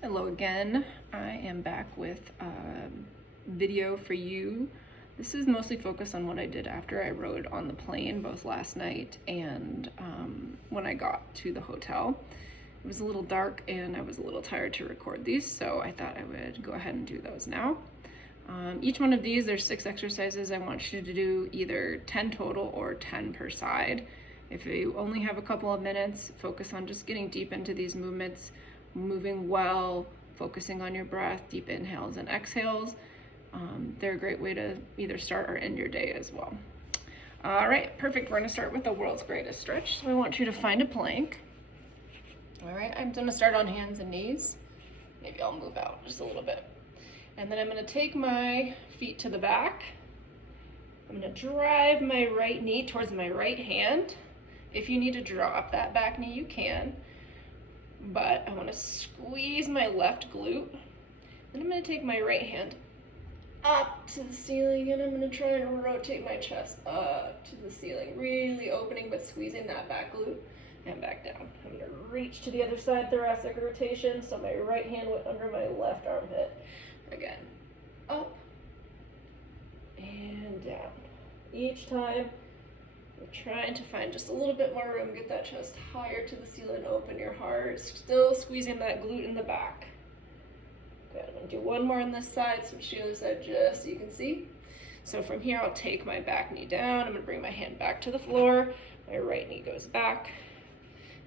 Hello again. I am back with a video for you. This is mostly focused on what I did after I rode on the plane, both last night and when I got to the hotel. It was a little dark and I was a little tired to record these, so I thought I would go ahead and do those now. Each one of these, there's 6 exercises. I want you to do either 10 total or 10 per side. If you only have a couple of minutes, focus on just getting deep into these movements, moving well, focusing on your breath, deep inhales and exhales. They're a great way to either start or end your day as well. All right, perfect. We're gonna start with the world's greatest stretch. So I want you to find a plank. All right, I'm gonna start on hands and knees. Maybe I'll move out just a little bit. And then I'm gonna take my feet to the back. I'm gonna drive my right knee towards my right hand. If you need to drop that back knee, you can. But I want to squeeze my left glute. Then I'm going to take my right hand up to the ceiling and I'm going to try and rotate my chest up to the ceiling, really opening but squeezing that back glute and back down. I'm going to reach to the other side, thoracic rotation, so my right hand went under my left armpit. Again, up and down. Each time, we're trying to find just a little bit more room, get that chest higher to the ceiling, open your heart, still squeezing that glute in the back. Good, I'm gonna do one more on this side, switch to the other side just so you can see. So from here, I'll take my back knee down, I'm gonna bring my hand back to the floor, my right knee goes back,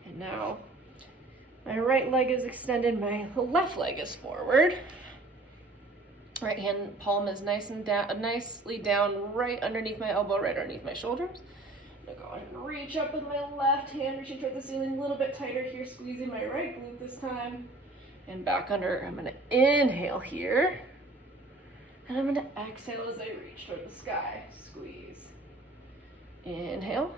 and now my right leg is extended, my left leg is forward. Right hand palm is nicely down right underneath my elbow, right underneath my shoulders. I'm gonna go ahead and reach up with my left hand, reaching toward the ceiling, a little bit tighter here, squeezing my right glute this time. And back under, I'm gonna inhale here. And I'm gonna exhale as I reach toward the sky, squeeze. Inhale.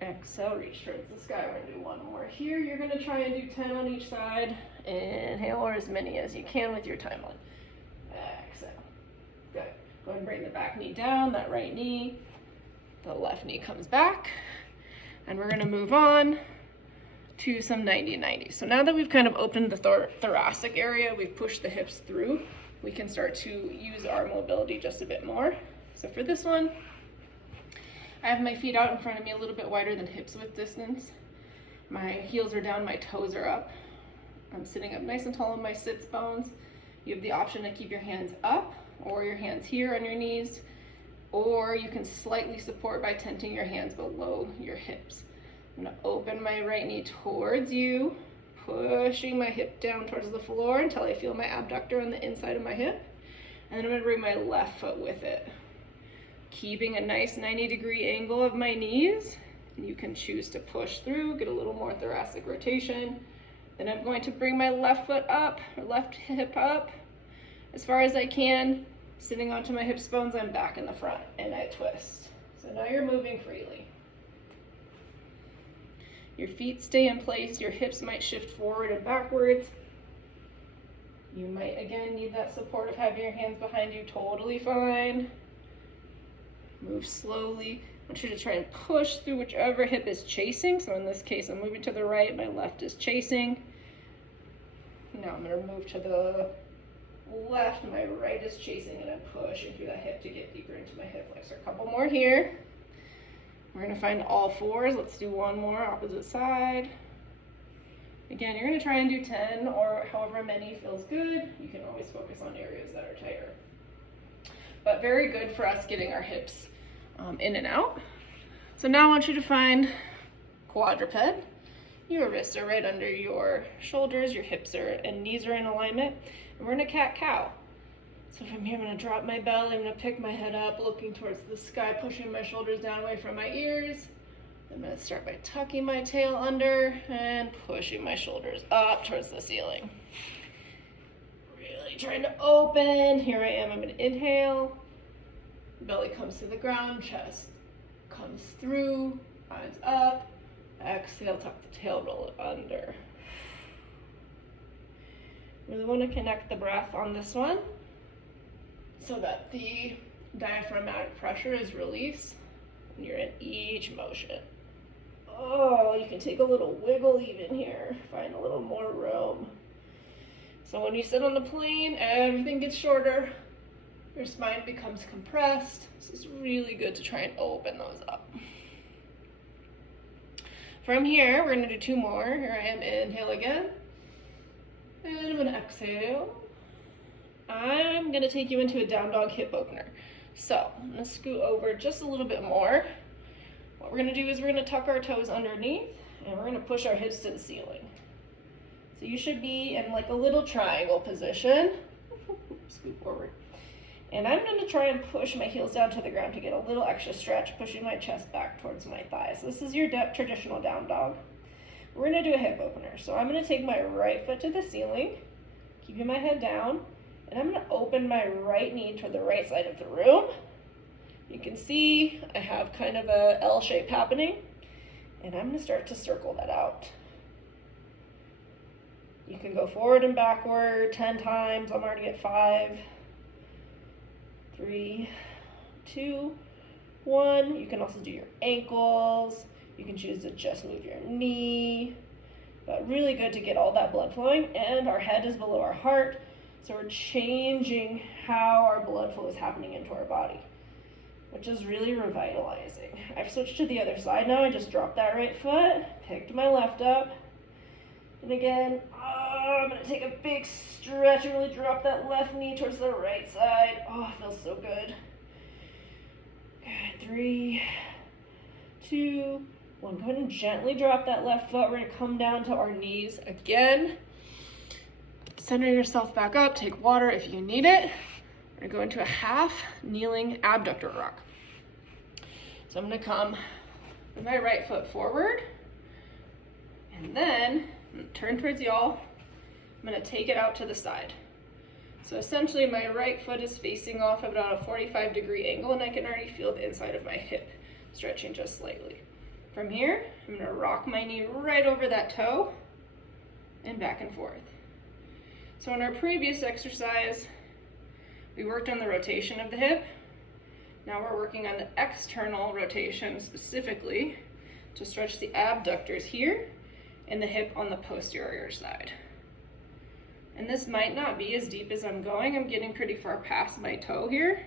Exhale, reach towards the sky. We're gonna do one more here. You're gonna try and do 10 on each side. Inhale, or as many as you can with your timeline. Exhale. Good. Go ahead and bring the back knee down, that right knee. The left knee comes back. And we're gonna move on to some 90-90. So now that we've kind of opened the thoracic area, we've pushed the hips through, we can start to use our mobility just a bit more. So for this one, I have my feet out in front of me a little bit wider than hips width distance. My heels are down, my toes are up. I'm sitting up nice and tall on my sits bones. You have the option to keep your hands up or your hands here on your knees, or you can slightly support by tenting your hands below your hips. I'm gonna open my right knee towards you, pushing my hip down towards the floor until I feel my abductor on the inside of my hip. And then I'm gonna bring my left foot with it, keeping a nice 90-degree angle of my knees. You can choose to push through, get a little more thoracic rotation. Then I'm going to bring my left foot up, or left hip up, as far as I can. Sitting onto my hips bones, I'm back in the front, and I twist. So now you're moving freely. Your feet stay in place, your hips might shift forward and backwards. You might, again, need that support of having your hands behind you, totally fine. Move slowly. I want you to try and push through whichever hip is chasing. So in this case, I'm moving to the right, my left is chasing. Now I'm gonna move to the left, my right is chasing, and I'm pushing through that hip to get deeper into my hip flexor. A couple more here. We're gonna find all fours. Let's do one more, opposite side. Again, you're gonna try and do 10 or however many feels good. You can always focus on areas that are tighter. But very good for us getting our hips in and out. So now I want you to find quadruped. Your wrists are right under your shoulders, your hips and knees are in alignment, and we're gonna cat-cow. So from here, I'm gonna drop my belly, I'm gonna pick my head up, looking towards the sky, pushing my shoulders down away from my ears. I'm gonna start by tucking my tail under and pushing my shoulders up towards the ceiling. Really trying to open. Here I am, I'm gonna inhale. Belly comes to the ground, chest comes through, eyes up. Exhale, tuck the tail, roll it under. Really want to connect the breath on this one so that the diaphragmatic pressure is released and you're in each motion. Oh, you can take a little wiggle even here. Find a little more room. So when you sit on the plane, everything gets shorter. Your spine becomes compressed. This is really good to try and open those up. From here, we're gonna do 2 more. Here I am, inhale again. And I'm gonna exhale. I'm gonna take you into a down dog hip opener. So I'm gonna scoot over just a little bit more. What we're gonna do is we're gonna tuck our toes underneath and we're gonna push our hips to the ceiling. So you should be in like a little triangle position. Scoot forward. And I'm going to try and push my heels down to the ground to get a little extra stretch, pushing my chest back towards my thighs. So this is your traditional down dog. We're going to do a hip opener. So I'm going to take my right foot to the ceiling, keeping my head down, and I'm going to open my right knee toward the right side of the room. You can see I have kind of a L shape happening, and I'm going to start to circle that out. You can go forward and backward 10 times. I'm already at 5. 3, 2, 1. You can also do your ankles. You can choose to just move your knee. But really good to get all that blood flowing. And our head is below our heart. So we're changing how our blood flow is happening into our body, which is really revitalizing. I've switched to the other side now. I just dropped that right foot, picked my left up. And again, I'm going to take a big stretch and really drop that left knee towards the right side. Oh, it feels so good. Good. 3, 2, 1. Go ahead and gently drop that left foot. We're going to come down to our knees again. Center yourself back up. Take water if you need it. We're going to go into a half kneeling abductor rock. So I'm going to come with my right foot forward. And then I'm going to turn towards y'all. I'm going to take it out to the side. So essentially my right foot is facing off about a 45-degree angle, and I can already feel the inside of my hip stretching just slightly. From here, I'm going to rock my knee right over that toe and back and forth. So in our previous exercise, we worked on the rotation of the hip. Now we're working on the external rotation specifically to stretch the abductors here and the hip on the posterior side. And this might not be as deep as I'm going. I'm getting pretty far past my toe here.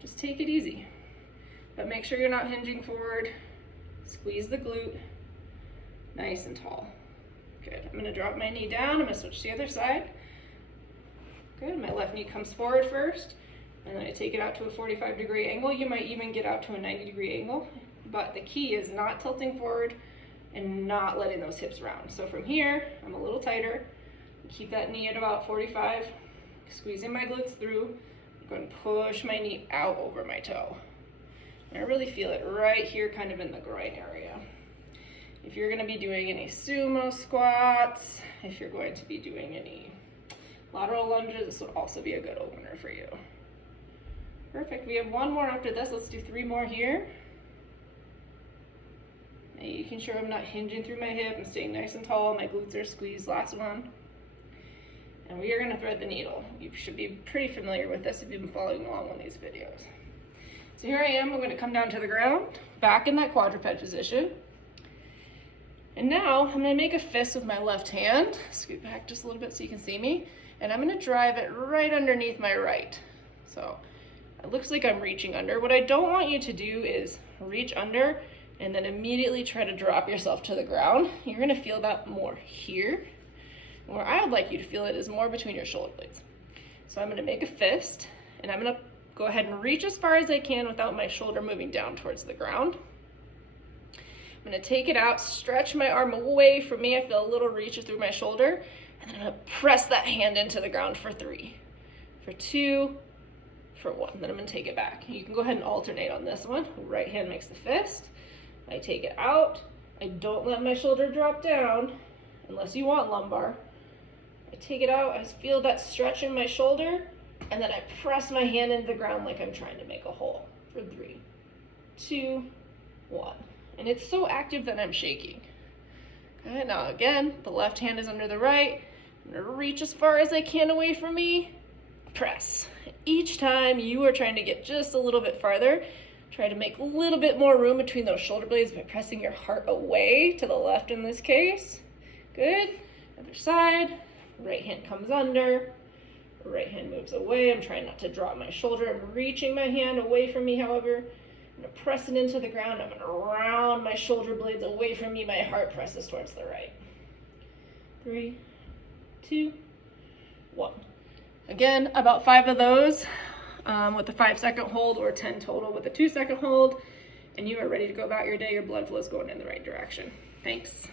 Just take it easy. But make sure you're not hinging forward. Squeeze the glute. Nice and tall. Good. I'm going to drop my knee down. I'm going to switch to the other side. Good. My left knee comes forward first. And then I take it out to a 45-degree angle. You might even get out to a 90-degree angle. But the key is not tilting forward and not letting those hips round. So from here, I'm a little tighter. Keep that knee at about 45, squeezing my glutes through. I'm going to push my knee out over my toe. And I really feel it right here, kind of in the groin area. If you're going to be doing any sumo squats, if you're going to be doing any lateral lunges, this would also be a good opener for you. Perfect. We have 1 more after this. Let's do 3 more here. Making sure I'm not hinging through my hip. I'm staying nice and tall. My glutes are squeezed. Last one. And we are going to thread the needle. You should be pretty familiar with this if you've been following along on these videos. So here I am. I'm going to come down to the ground, back in that quadruped position. And now I'm going to make a fist with my left hand. Scoot back just a little bit so you can see me. And I'm going to drive it right underneath my right. So it looks like I'm reaching under. What I don't want you to do is reach under and then immediately try to drop yourself to the ground. You're going to feel that more here. Where I would like you to feel it is more between your shoulder blades. So I'm going to make a fist, and I'm going to go ahead and reach as far as I can without my shoulder moving down towards the ground. I'm going to take it out, stretch my arm away from me. I feel a little reach through my shoulder, and then I'm going to press that hand into the ground for 3, for 2, for 1. Then I'm going to take it back. You can go ahead and alternate on this one. Right hand makes the fist. I take it out. I don't let my shoulder drop down unless you want lumbar. I take it out, I feel that stretch in my shoulder, and then I press my hand into the ground like I'm trying to make a hole for 3, 2, 1. And it's so active that I'm shaking. Okay, now again, the left hand is under the right. I'm gonna reach as far as I can away from me, press. Each time you are trying to get just a little bit farther, try to make a little bit more room between those shoulder blades by pressing your heart away to the left in this case. Good. Other side. Right hand comes under, right hand moves away. I'm trying not to drop my shoulder. I'm reaching my hand away from me, however. I'm gonna press it into the ground. I'm gonna round my shoulder blades away from me. My heart presses towards the right. 3, 2, 1. Again, about 5 of those with a 5-second hold, or 10 total with a 2-second hold, and you are ready to go about your day. Your blood flow is going in the right direction. Thanks.